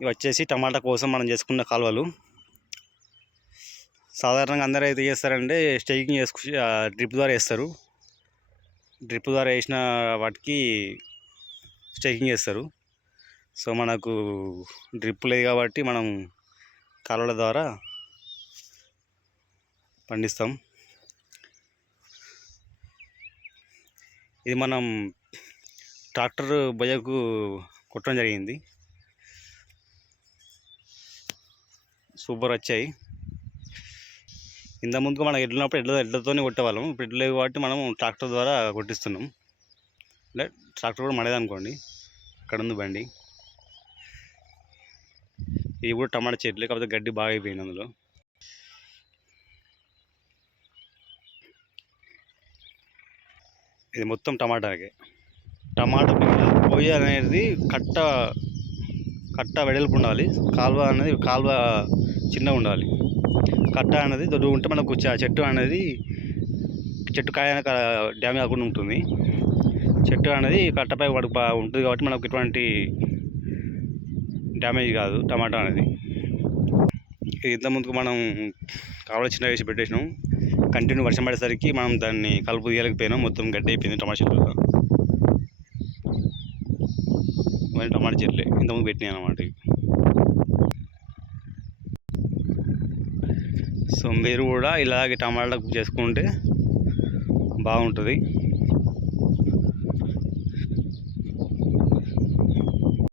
ఇవి వచ్చేసి టమాటా కోసం మనం చేసుకున్న కాలువలు. సాధారణంగా అందరూ అయితే చేస్తారంటే స్టేకింగ్ డ్రిప్ ద్వారా వేస్తారు. డ్రిప్ ద్వారా వేసిన వాటికి స్టేకింగ్ చేస్తారు. సో మనకు డ్రిప్ లేదు కాబట్టి మనం కాలువల ద్వారా పండిస్తాం. ఇది మనం ట్రాక్టర్ బొయ్యకు కొట్టడం జరిగింది. సూపర్ వచ్చాయి. ఇంత ముందుకు మనకు ఎడ్లున్నప్పుడు ఎడ్లతోనే కొట్టేవాళ్ళం. ఇప్పుడు ఎడ్లు లేవు కాబట్టి మనం ట్రాక్టర్ ద్వారా కొట్టిస్తున్నాం. అంటే ట్రాక్టర్ కూడా మడేదనుకోండి. అక్కడ ఉంది బండి. ఇవి కూడా టమాటా చెట్లు, కాకపోతే గడ్డి బాగా అయిపోయింది అందులో. ఇది మొత్తం టమాటాకే. టమాటా పొయ్యి అనేది కట్ట వెడల్పు ఉండాలి. కాలువ చిన్నగా ఉండాలి. కట్ట అనేది దొడ్డుగా ఉంటే మనకు చెట్టు అనేది చెట్టు కాయ డ్యామేజ్ కాకుండా ఉంటుంది. చెట్టు అనేది కట్టపై ఉంటుంది కాబట్టి మనకు ఎటువంటి డ్యామేజ్ కాదు టమాటా అనేది. ఇంతకుముందుకు మనం కావాలి చిన్న వేసి పెట్టేసినాం. కంటిన్యూ వర్షం పడేసరికి మనం దాన్ని కలుపు తీయలేకపోయినాం. మొత్తం గడ్డి అయిపోయింది టమాటా చెట్లు. మరి టమాటా చెట్లే ఇంతకుముందు పెట్టినాయి అన్నమాట. సో మీరు కూడా ఇలాగే టమాటా చేసుకుంటే బాగుంటుంది.